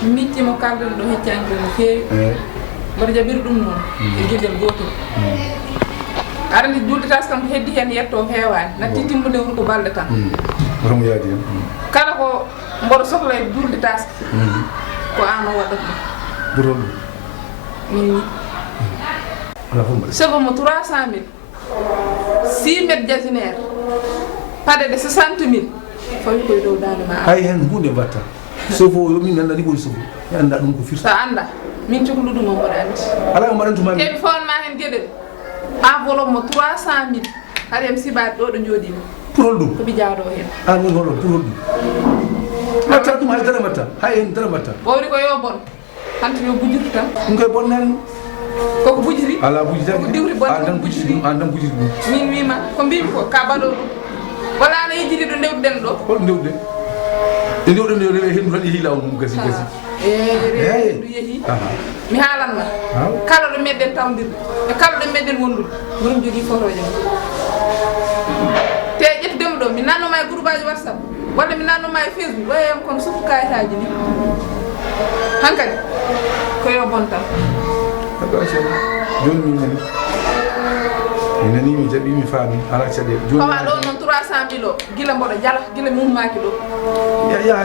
Micci mo kaldude do heccanke no feewi mboɗo jaɓiri ɗum noon e gueɗel gotol arani julde tas kam ko heddi hen yetto heewani natti timmude wuro ko balɗe tan hotomo yaadi hen kala ko mboɗo sohla e julde tas ko an o waɗata ɗum min ala fof mbaɗa sobo mo 300 000 6 mètres jasinaire paɗe ɗe 60 000 fawi koye dow dande ma hay hen hunde mbatta sofo min anda ni ko sofo mi anda ɗum ko firta so anda min cohluɗum o mboɗo andi ala ko mbaɗantuma keɓe fonma hen gueɗel enveloppe mo 300 000 haɗa em sibaade ɗo ɗo jooɗimi pour hol ɗum koɓe jawɗo hen an woni holɗon pour hol ɗum mbatta ɗum hay dara mbatta hay hen dara mbatta ɓowri ko yo bon hanti yo bujirtu tan ɗum koye bonnani koko bujiri ala bujitaki ko diwri bonne an tan bujiti ɗum an tan bujiti ɗum min wima ko mbimi ko ka baɗo ɗum wala ana yejjiri ɗo ndewɗen ɗo holɗo ndewɗen e ndewɗen nde hendu tan yeehi lawol mum gasi gasi hendu yeehi mi haalanma kala ɗo meɗɗen tawdirde e kala ɗo meɗɗen wondude mbiɗum jogui photoje mum te ƴettudema ɗo mi nannoma e groupe aji whatsapp walla mi nannoma e facebook wayam kono sukku kayitaji ni hankkadi koyo bon tan joni mi nani mi jaɓi mi faami ala caɗele joni fawa ɗo noon 300 000 o gila mboɗo jala gila mi ummaki ɗo yaha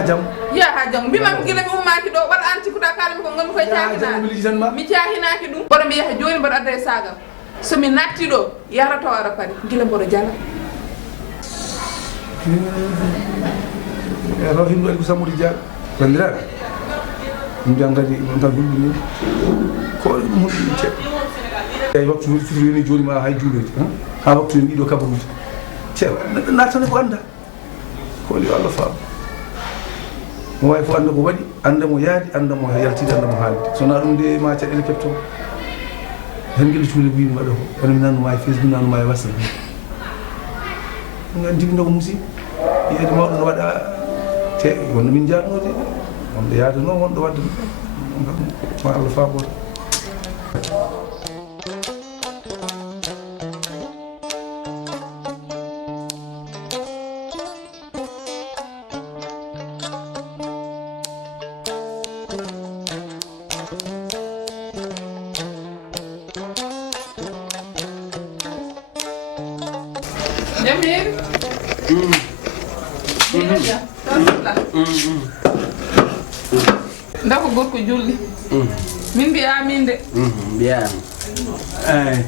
jaam mbimami gila mi ummaki ɗo waɗa an cikkuɗa kalami ko gonmi koye cahinaki mi cahinaki ɗum mboɗo mi yaha joni mboɗo adda e sagam somi natti ɗo yarato ara paari gila mboɗo jala raw hindu waɗi ko sammude dial bandiraɓe ɗum jan kadi ɗum tan hulɓe ni ko ɗum hulɓe ceɗɗo eyi waktu fitiri yoni joni ma hay juulede ha waktu en ɗiɗo kabaruji ceewa neɗɗo natane ko anda ko wali Allah faama mo wawi fof anda ko waɗi anda mo yaadi anda mo yaltide anda mo haalde sona ɗum de ma caɗele kepto hen gueɗe cuule mbimi waɗa ko kono mi nannuma e facebook mi nannuma e whatsapp ɗum andi ko musidɓe yeyde mawɗo no waɗa te wonno min jannode wonɗo yaade noon wonɗo wadde ɗum ma Allah faamoro Jamil. Ndako gorko julli. Min mbiya min de. Mbiyami.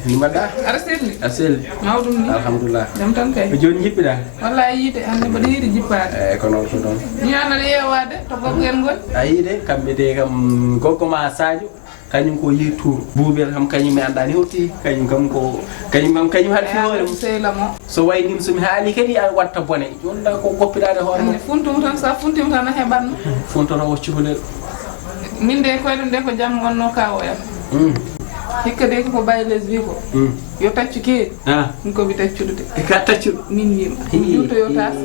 Ni mbaɗɗa? Aɗa selli? A selli. Mawɗum ni. Alhamdulillah. Jam tan kay. Ko joni jiɗɗiɗa? Wallahi yiide hande mbaɗa yiide jippade. Ko noon ko ɗon. Ni aɗa yewade to gorko en ngoni. A yii de kamɓe de kam gorko ma Sadio kañum ko yehi tour buubel kam kañum mi andani hotti kañum kam ko kañum haɗi fiore mum sehlamo so waynima somi haali kadi a watta bone jonda ko goppiɗade hoore mum funtum tan sa funtima tan a heɓatno funtotowo cukalel min de koyɗum de ko jam gonno kawoyam hikka de ko bayles wi ko yo taccu keeɗi ɗum komi taccuɗo de ka taccuɗo min wima julto yo tas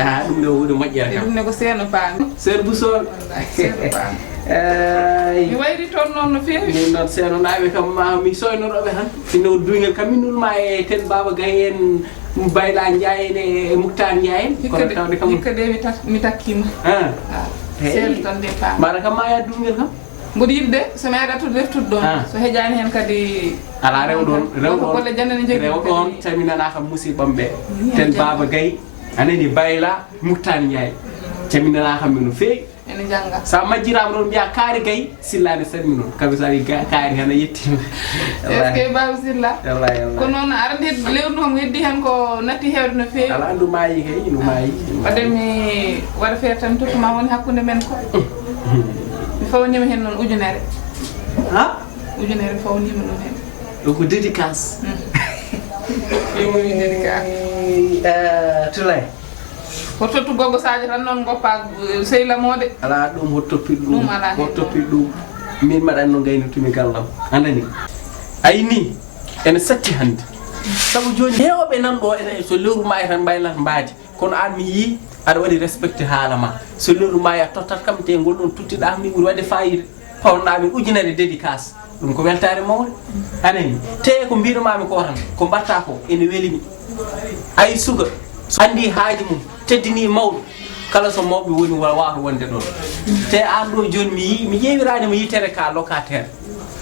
ha ɗum ɗo wuuɗo moƴƴere kam ɗum ne ko seeno paami seer busol seeno paami mi wayri toon noon no feewi min noon seeno naaɓe kam ma mi soynoroɓe tan sinno duyngel kam min nulma e ten baba gaye en bayla Ndiaye e Moukhtar Ndiaye kono tawde kam hikka de mi takkima seeno tan de paami mbaɗa kam ma ya duyngel kam mboɗo yiɗi de somi ari attude leftude ɗon so heƴani hen kadi ala rewɗon golle jandane jogui rewɗon calminana kam musidɓam ɓe ten baba gaye anani bayla Moukhtar Ndiaye calminana kamɓe no feewi ene janga sa majjirama ɗon mbiya kaari gay sillane salmi noon kamɓe so ari kaari hana yettima est ce que baba silla ko noon arande lewru mo heddi hen ko natti hewde no feewi ala andu maayi kay no maayi wademi waɗa feere tan tottuma woni hakkude men ko mi fawnima hen noon ujunere ha ujunere fawnima ɗum hen ɗo ko dédicace ɗimomi dédicace tulay ko tottu gogo Sadio tan noon goppa sehlamode ala ɗum ho toppiri ɗum ala ho toppiri ɗum min maɗan no gaynotumi gallam andani ayni ene satti hande sabu joni hewɓe nan ɗo ene so lewru maayi tan mbaylat mbaadi kono an mi yi aɗa waɗi respecté haala ma so lewru maayi a tottat kam te ngol ɗon tuttiɗa mi ɓuuri wadde fayida pawnoɗamin ujunere dédicace ɗum ko weltare mawde anani te ko mbinomami ko tan ko mbatta ko ene welimi ay suga so andi haaji mum teddini mawɗo kala so mawɓe woni wawata wonde ɗon te an ɗo joni mi ƴeewiranimo yitere ka locataire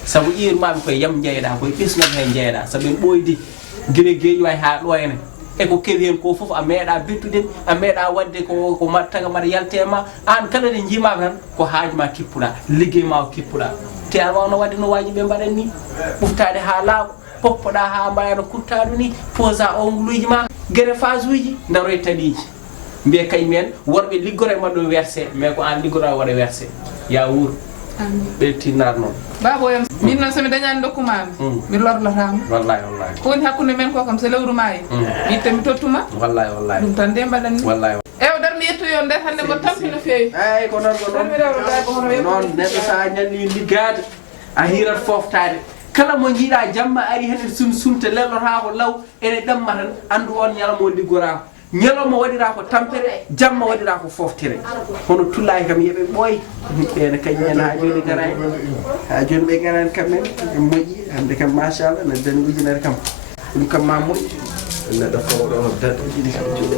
saabu ƴeewimami koye yam jeyɗa koye ɓesnam hen jeyɗa saabu en ɓoydi guila Guédiawaye ha ɗo ene eko kewi hen ko foof a meeɗa bettude a meeɗa wadde ko taga mbaɗa yaltema an kala nde jimama tan ko haaji ma kippuɗa liggey ma o kippuɗa te an wawno wadde no waji ɓe mbaɗan ni ɓuftade ha laaɓa poppoɗa ha mbayano kurtaɗo ni posa ongluji ma guere phase uji daroye taɗiji mbiye kañumen worɓe liggoro e maɗo versé mais ko an liggoro waɗa versé ya wuuro ɓe tinnar noon baboyam min noon somi dañani dokkumami mi lorlotama wallahi wallahi ko woni hakkude men ko kam so lewru maayi mi itta mi tottuma wallahi wallahi ɗum tan de mbaɗanni wallahi ewa darmi yettoyo nder hande mo tampi no feewi eyyi ko noon neɗɗo sa ñalli liggade a hirat foftade kala mo jiiɗa jamma ari hen sunta lellota ko law ene ɗamma tan andu on ñalamo liggorako ñalawma waɗira ko tampere jamma waɗira ko foftire hono tullayi kam yeɓe ɓooy ɓene kañumen ha joni garani ha joni ɓe garani kamɓen e moƴƴi hande kam machallah no dani ujunere kam ɗum kam ma moƴƴi neɗɗo fawɗo no dada jiɗi kam juuɗe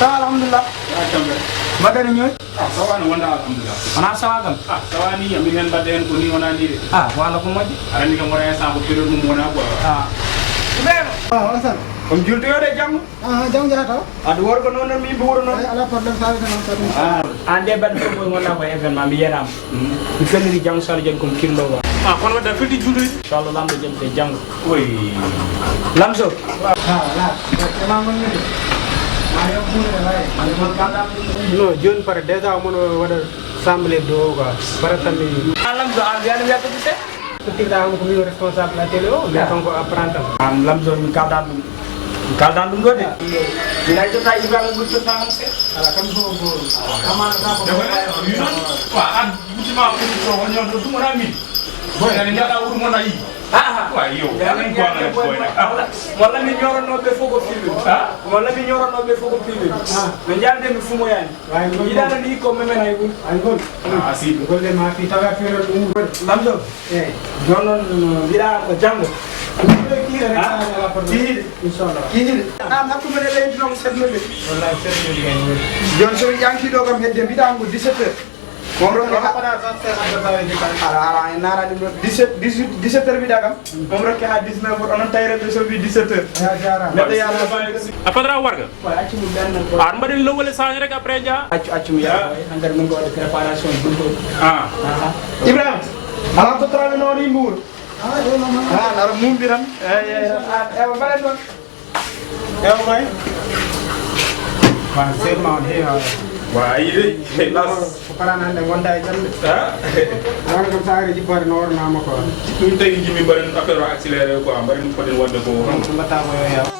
alhamdulillah magani ñoy sawana wonda alhamdulillah ana sawagam sawani yami hen badde hen ko ni wona ni de wala ko moƴƴi arani kam wona instant ko période mum wona quoi wala san on jultoyode janggo janggo jahata aɗa worgo noon mi yimɓe wuuro noon ala probléme sawide noon an de badde fof gonɗa koye événement mi yiyatama mi felliri janggo so Allah jaaɓi komi kirlowo kono wadda firti jultoyde inchallah lamɗo jaɓi te janggo oy lamso ma gonmide non joni pare déjà omono waɗa semblé dow quoi para tanmi lamso an wiyano wiyata ɓite ko tirɗa ko mino responsable la télé o mais kanko apprenti am lamso mi kaldan ɗum ɗo de mina jota ibrahima ɓuri tottama se ala kam so ko amana ta ko non wa an butima ko so wonyo do dum wona min boy ani jada wuro mon ayi wa yo walla mi ñoronoɓe fof ko filme walla mi ñoronoɓe fof ko filme ɓe jalde mi fumoyani yiɗano ni ko memen ay ɓuuri ay gon asiɗo golle ma fi tawa feere ɗum lamɗo eyyi joni noon mbiɗa ko janggo inchallah kihiɗe an hakkumen e leydi noon sednoɓe wallahi sednoɗi hen woni joni somi ƴankiɗo kam hedde mbiɗa ngo 17 heures on rokke ara en nara ɗum ɗo 17 heures mbiɗa kam on rokke ha 19 heures onon tayreɓe so wi 17 heures neɗɗo yaara a fadra warga accumu ɓenna ar mbaɗen lowole sañ rek après dia accumu yaa hankkadi min ko waɗa préparation ɗumɗo ibrahima ala tottaraɓe noon yimɓe wuuro ara mumɓi tan ewa mbaɗen ɗon ewa may wa serment on heewa Why? Parana and one day. I'm sorry, you put an order now. You take Jimmy Burn after accelerator, but you put in one to go.